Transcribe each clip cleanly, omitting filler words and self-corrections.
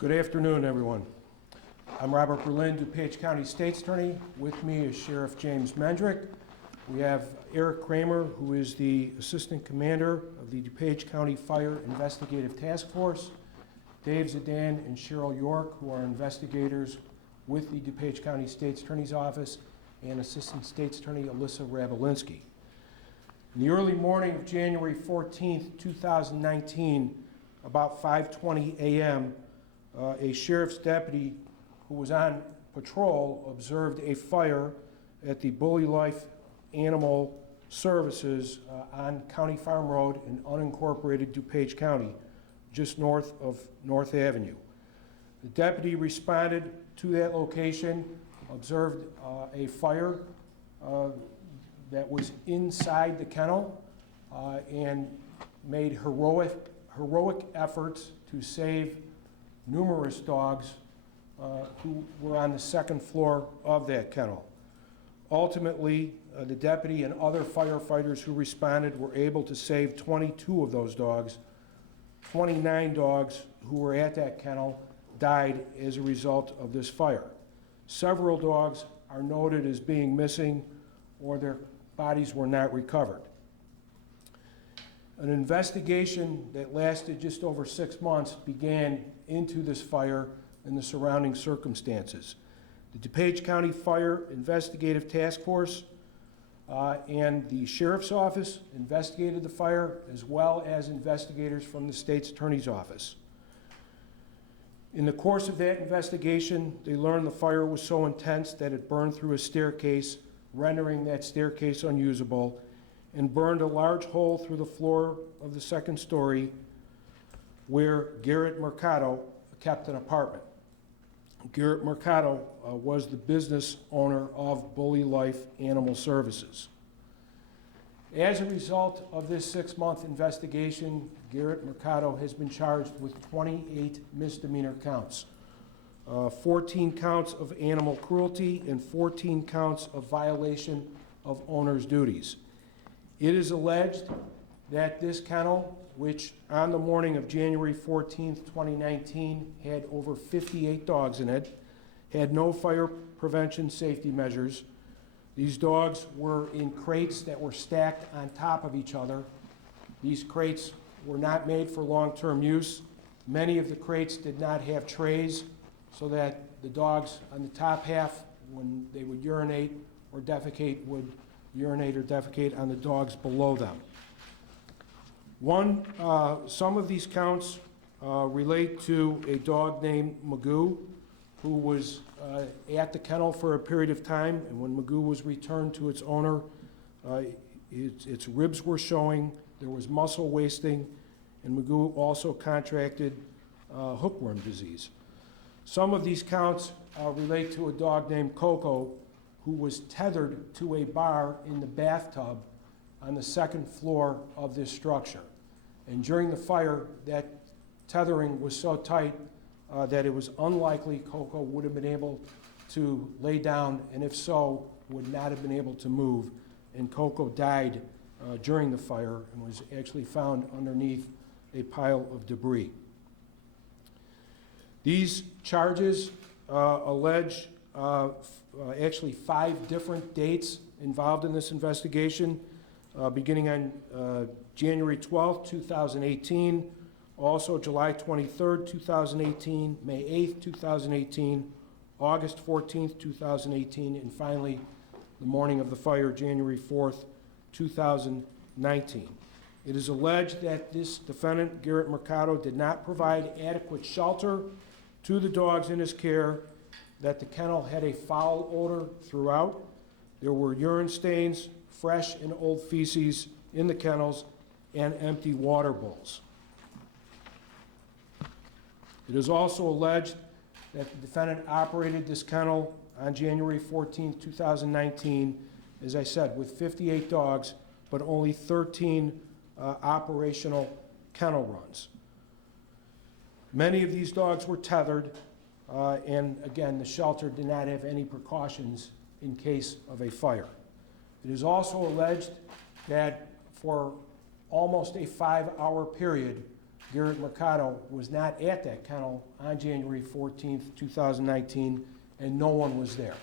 Good afternoon, everyone. I'm Robert Berlin, DuPage County State's Attorney. With me is Sheriff James Mendrick. We have Eric Kramer, who is the Assistant Commander of the DuPage County Fire Investigative Task Force, Dave Zidane and Cheryl York, who are investigators with the DuPage County State's Attorney's Office, and Assistant State's Attorney Alyssa Rabelinski. In the early morning of January 14th, 2019, about 5:20 a.m., a sheriff's deputy who was on patrol observed a fire at the Bully Life Animal Services on County Farm Road in unincorporated DuPage County, just north of North Avenue. The deputy responded to that location, observed a fire that was inside the kennel, and made heroic efforts to save numerous dogs who were on the second floor of that kennel. Ultimately, the deputy and other firefighters who responded were able to save 22 of those dogs. 29 dogs who were at that kennel died as a result of this fire. Several dogs are noted as being missing or their bodies were not recovered. An investigation that lasted just over 6 months began into this fire and the surrounding circumstances. The DuPage County Fire Investigative Task Force and the Sheriff's Office investigated the fire, as well as investigators from the State's Attorney's Office. In the course of that investigation, they learned the fire was so intense that it burned through a staircase, rendering that staircase unusable, and burned a large hole through the floor of the second story where Garrett Mercado kept an apartment. Garrett Mercado was the business owner of Bully Life Animal Services. As a result of this 6-month investigation, Garrett Mercado has been charged with 28 misdemeanor counts, 14 counts of animal cruelty and 14 counts of violation of owner's duties. It is alleged that this kennel, which on the morning of January 14th, 2019, had over 58 dogs in it, had no fire prevention safety measures. These dogs were in crates that were stacked on top of each other. These crates were not made for long-term use. Many of the crates did not have trays so that the dogs on the top half, when they would urinate or defecate, would urinate or defecate on the dogs below them. Some of these counts relate to a dog named Magoo, who was at the kennel for a period of time, and when Magoo was returned to its owner, its ribs were showing, there was muscle wasting, and Magoo also contracted hookworm disease. Some of these counts relate to a dog named Coco, who was tethered to a bar in the bathtub on the second floor of this structure. And during the fire, that tethering was so tight that it was unlikely Coco would have been able to lay down, and if so, would not have been able to move. And Coco died during the fire and was actually found underneath a pile of debris. These charges allege actually 5 different dates involved in this investigation, beginning on January 12th, 2018, also July 23rd, 2018, May 8th, 2018, August 14th, 2018, and finally the morning of the fire, January 4th, 2019. It is alleged that this defendant, Garrett Mercado, did not provide adequate shelter to the dogs in his care, that the kennel had a foul odor throughout. There were urine stains, fresh and old feces in the kennels, and empty water bowls. It is also alleged that the defendant operated this kennel on January 14, 2019, as I said, with 58 dogs, but only 13 operational kennel runs. Many of these dogs were tethered, and again, the shelter did not have any precautions in case of a fire. It is also alleged that for almost a 5-hour period, Garrett Mercado was not at that kennel on January 14th, 2019, and no one was there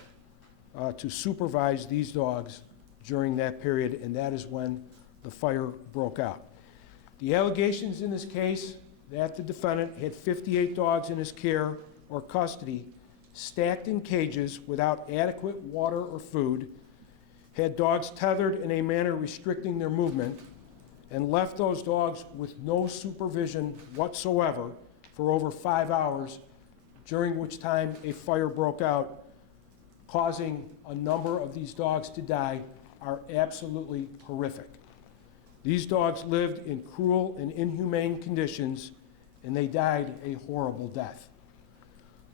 to supervise these dogs during that period, and that is when the fire broke out. The allegations in this case that the defendant had 58 dogs in his care or custody, stacked in cages without adequate water or food, had dogs tethered in a manner restricting their movement, and left those dogs with no supervision whatsoever for over 5 hours, during which time a fire broke out, causing a number of these dogs to die, are absolutely horrific. These dogs lived in cruel and inhumane conditions, and they died a horrible death.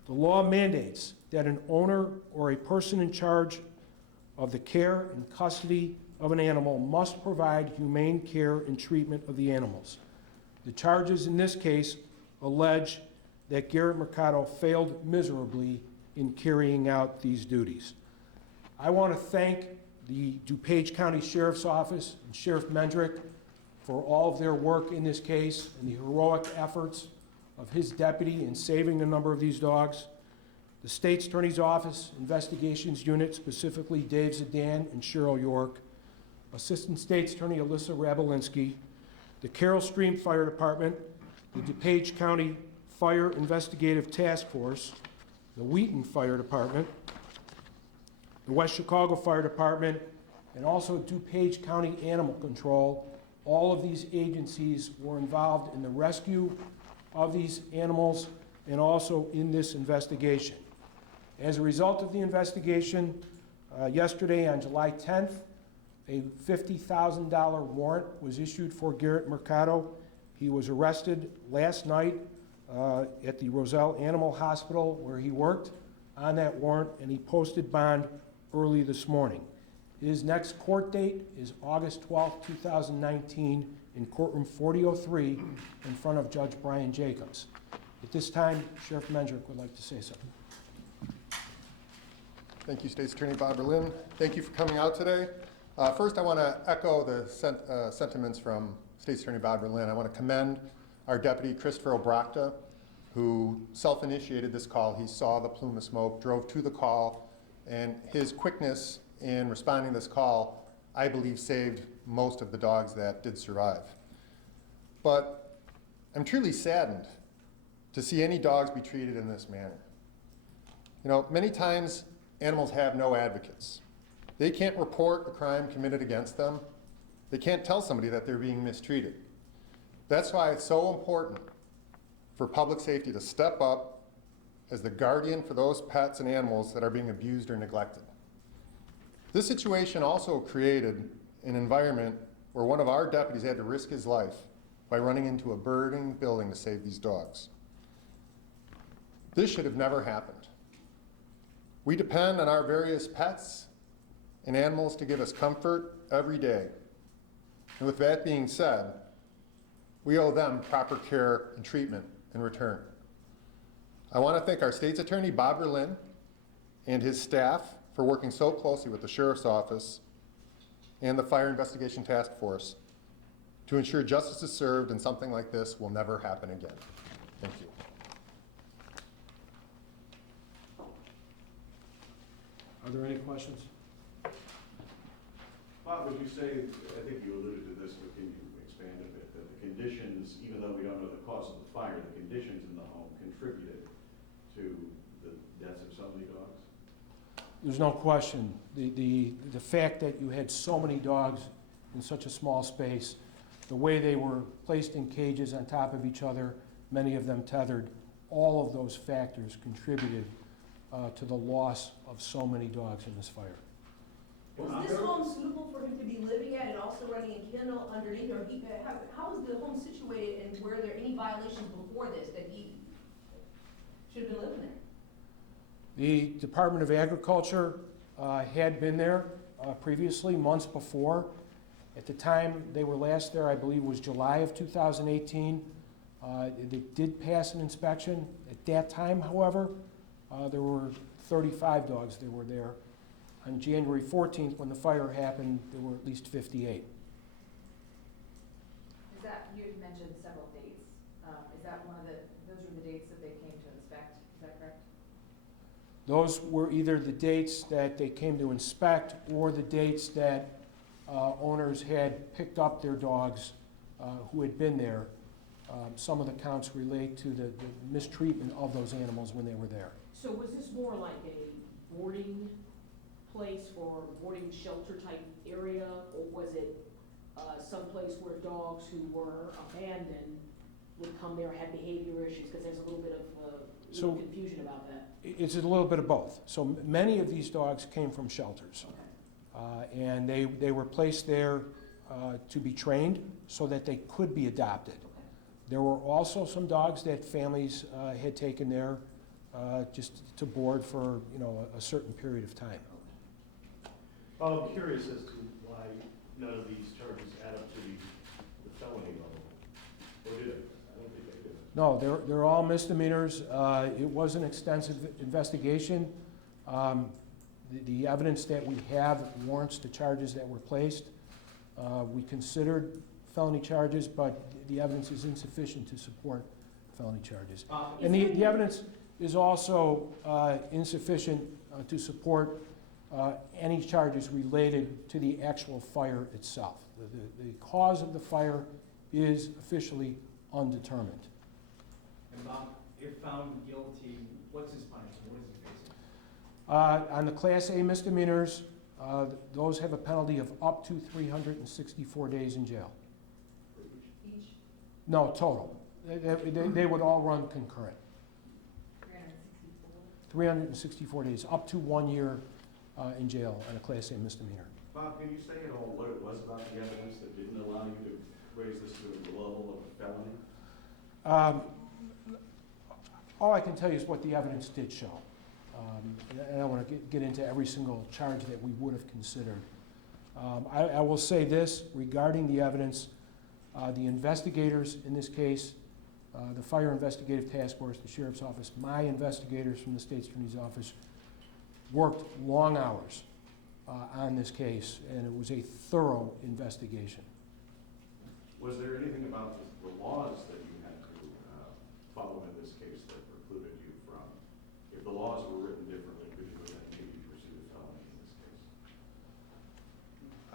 The law mandates that an owner or a person in charge of the care and custody of an animal must provide humane care and treatment of the animals. The charges in this case allege that Garrett Mercado failed miserably in carrying out these duties. I want to thank the DuPage County Sheriff's Office and Sheriff Mendrick for all of their work in this case and the heroic efforts of his deputy in saving a number of these dogs. The State's Attorney's Office Investigations Unit, specifically Dave Zidane and Cheryl York, Assistant State's Attorney Alyssa Rabolinski, the Carroll Stream Fire Department, the DuPage County Fire Investigative Task Force, the Wheaton Fire Department, the West Chicago Fire Department, and also DuPage County Animal Control. All of these agencies were involved in the rescue of these animals and also in this investigation. As a result of the investigation, yesterday on July 10th, a $50,000 warrant was issued for Garrett Mercado. He was arrested last night at the Roselle Animal Hospital where he worked on that warrant, and he posted bond early this morning. His next court date is August 12th, 2019 in courtroom 4003 in front of Judge Brian Jacobs. At this time, Sheriff Mendrick would like to say something. Thank you, State's Attorney Bob Berlin. Thank you for coming out today. First, I want to echo the sentiments from State's Attorney Bob Berlin. I want to commend our Deputy Christopher Obrachta, who self-initiated this call. He saw the plume of smoke, drove to the call, and his quickness in responding to this call, I believe, saved most of the dogs that did survive. But I'm truly saddened to see any dogs be treated in this manner. You know, many times animals have no advocates. They can't report a crime committed against them. They can't tell somebody that they're being mistreated. That's why it's so important for public safety to step up as the guardian for those pets and animals that are being abused or neglected. This situation also created an environment where one of our deputies had to risk his life by running into a burning building to save these dogs. This should have never happened. We depend on our various pets and animals to give us comfort every day. And with that being said, we owe them proper care and treatment in return. I want to thank our State's Attorney, Bob Berlin, and his staff for working so closely with the Sheriff's Office and the Fire Investigation Task Force to ensure justice is served and something like this will never happen again. Thank you. Are there any questions? Bob, would you say, I think you alluded to this, but can you expand a bit, that the conditions, even though we don't know the cause of the fire, the conditions in the home contributed to the deaths of so many dogs? There's no question. The fact that you had so many dogs in such a small space, the way they were placed in cages on top of each other, many of them tethered, all of those factors contributed to the loss of so many dogs in this fire. Was this home suitable for him to be living at and also running a kennel underneath, or how was the home situated, and were there any violations before this that he should have been living there? The Department of Agriculture had been there previously, months before. At the time they were last there, I believe it was July of 2018. They did pass an inspection. At that time, however, there were 35 dogs that were there. On January 14th, when the fire happened, there were at least 58. Is that, you had mentioned several dates Is that one of the, those are the dates that they came to inspect, is that correct? Those were either the dates that they came to inspect or the dates that owners had picked up their dogs who had been there. Some of the counts relate to the mistreatment of those animals when they were there. So was this more like a boarding place or boarding shelter type area, or was it someplace where dogs who were abandoned would come there and have behavior issues? Because there's a little bit of So- confusion about that. It's a little bit of both. So many of these dogs came from shelters. And they were placed there to be trained so that they could be adopted. There were also some dogs that families had taken there just to board for, you know, a certain period of time. I'm curious as to why none of these charges add up to the felony level. Or did it? I don't think they did. No, they're all misdemeanors. It was an extensive investigation. The evidence that we have warrants the charges that were placed. We considered felony charges, but the evidence is insufficient to support felony charges. And the evidence is also insufficient to support any charges related to the actual fire itself. The cause of the fire is officially undetermined. And Bob, if found guilty, what's his punishment? What is he facing? On the Class A misdemeanors, those have a penalty of up to 364 days in jail. Each, No, total. They would all run concurrent. 364? 364 days, up to 1 year in jail on a Class A misdemeanor. Bob, can you say at all what it was about the evidence that didn't allow you to raise this to the level of a felony? All I can tell you is what the evidence did show. And I don't want to get into every single charge that we would have considered. I will say this regarding the evidence. The investigators in this case, the Fire Investigative Task Force, the Sheriff's Office, my investigators from the State's Attorney's Office worked long hours on this case, and it was a thorough investigation. Was there anything about the laws that you had to follow in this case that precluded you from, if the laws were written differently, could you have maybe pursued a felony in this case?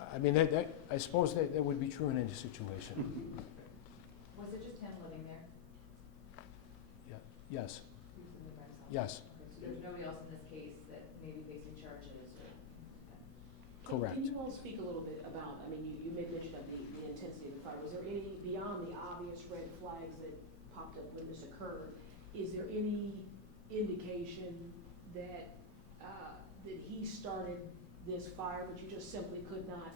I mean, I suppose that would be true in any situation. Was it just him living there? Yes, He was living by himself? yes, Okay, so there's nobody else in this case that may be facing charges or? correct. Can you all speak a little bit about, I mean, you made mention of the intensity of the fire. Was there any, beyond the obvious red flags that popped up when this occurred, is there any indication that, that he started this fire, but you just simply could not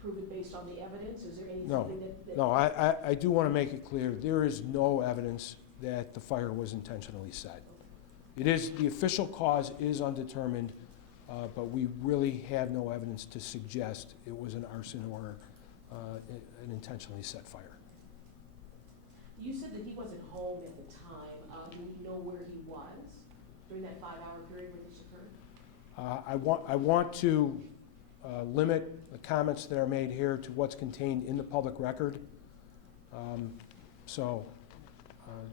prove it based on the evidence? Is there anything No. that? No, I do want to make it clear, there is no evidence that the fire was intentionally set. It is, the official cause is undetermined, but we really have no evidence to suggest it was an arson or an intentionally set fire. You said that he wasn't home at the time. Do we know where he was during that 5-hour period where this occurred? I want to limit the comments that are made here to what's contained in the public record.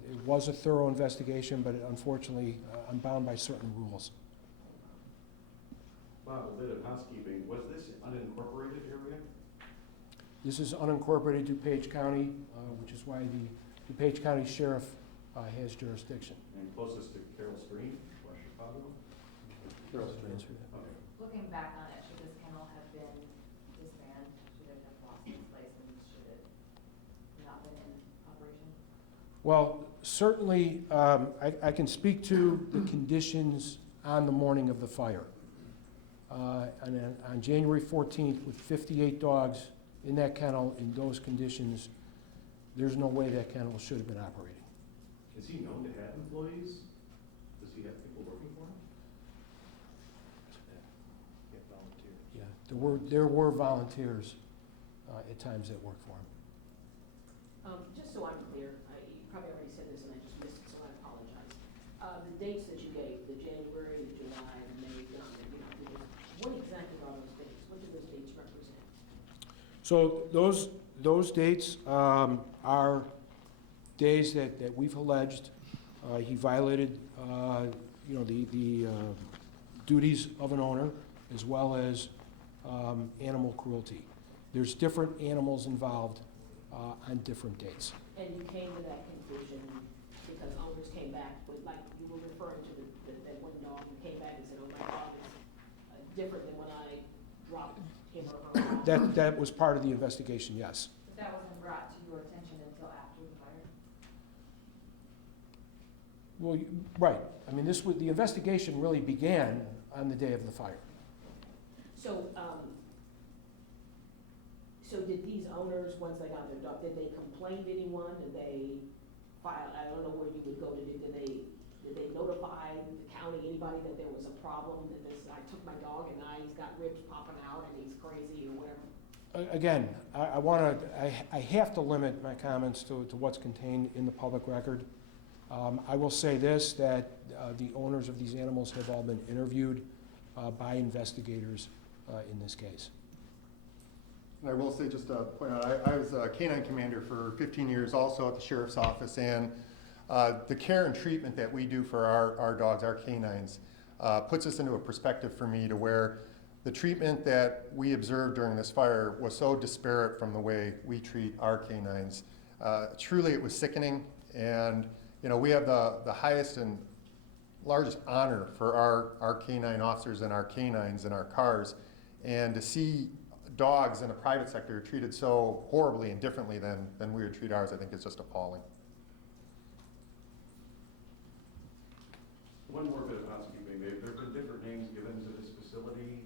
It was a thorough investigation, but unfortunately, I'm bound by certain rules. Bob, a bit of housekeeping. Was this unincorporated area? This is unincorporated DuPage County, which is why the DuPage County Sheriff has jurisdiction. And closest to Carroll Stream, West Chicago? Carroll Answer Stream. that. Okay. Looking back on it, should this kennel have been disbanded? Should it have lost its license? Should it not been in operation? Well, certainly, I can speak to the conditions on the morning of the fire. On January 14th, with 58 dogs in that kennel in those conditions, there's no way that kennel should have been operating. Is he known to have employees? Does he have people working for him? Yeah, there were volunteers at times that worked for him. Just so I'm clear, you probably already said this and I just missed it, so I apologize. The dates that you gave, the January, the July, the May, what exactly are those dates? What do those dates represent? So those dates are days that we've alleged, he violated, you know, the duties of an owner as well as animal cruelty. There's different animals involved on different dates. And you came to that conclusion because owners came back with, like you were referring to that one dog who came back and said, oh, my dog is different than when I dropped him or her off. That was part of the investigation, yes. But that wasn't brought to your attention until after the fire? Well, right. I mean, the investigation really began on the day of the fire. So, so did these owners, once they got their dog, did they complain to anyone? Did they file, I don't know where you would go to do, did they notify the county, anybody that there was a problem, that this, I took my dog and now he's got ribs popping out and he's crazy or whatever? Again, I have to limit my comments to what's contained in the public record. I will say this, that the owners of these animals have all been interviewed by investigators in this case. And I will say, just to point out, I was a canine commander for 15 years also at the sheriff's office, and the care and treatment that we do for our dogs, our canines, puts us into a perspective for me to where the treatment that we observed during this fire was so disparate from the way we treat our canines. Truly, it was sickening, and you know, we have the highest and largest honor for our canine officers and our canines in our cars, and to see dogs in the private sector treated so horribly and differently than we would treat ours, I think is just appalling. One more bit of housekeeping, maybe there have been different names given to this facility.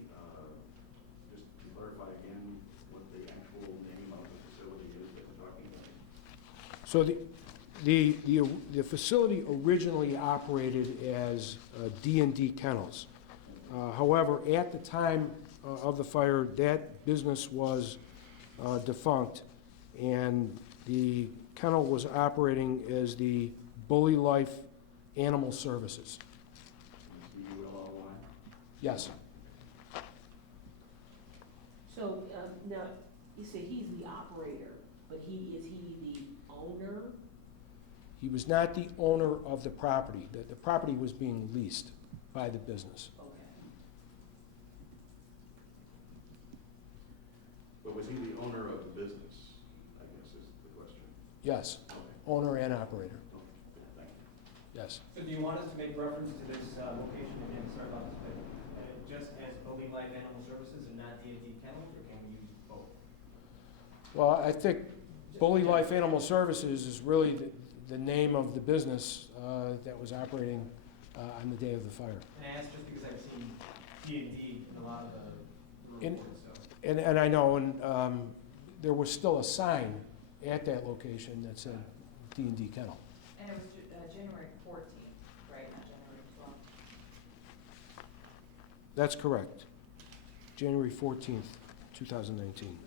Just to clarify again what the actual name of the facility is that we're talking about. So the facility originally operated as D&D Kennels. However, at the time of the fire, that business was defunct, and the kennel was operating as the Bully Life Animal Services. B-U-L-L-Y? Yes. So, now, you say he's the operator, but is he the owner? He was not the owner of the property. The property was being leased by the business. Okay. But was he the owner of the business, I guess is the question. Yes, Okay. owner and operator, Okay, good, thank you. yes. So do you want us to make reference to this location again, sorry about this, but just as Bully Life Animal Services and not D&D Kennels, or can we use both? Well, I think Bully Life Animal Services is really the name of the business that was operating on the day of the fire. And I asked just because I've seen D&D in a lot of the In- reports, so. And I know, and there was still a sign at that location that said D&D Kennel. And it was January 14th, right, not January 12th? That's correct. January 14th, 2019.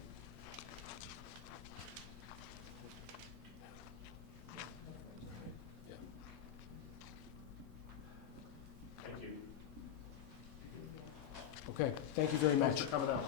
Thank you. Okay, thank you very Thanks much. for coming out.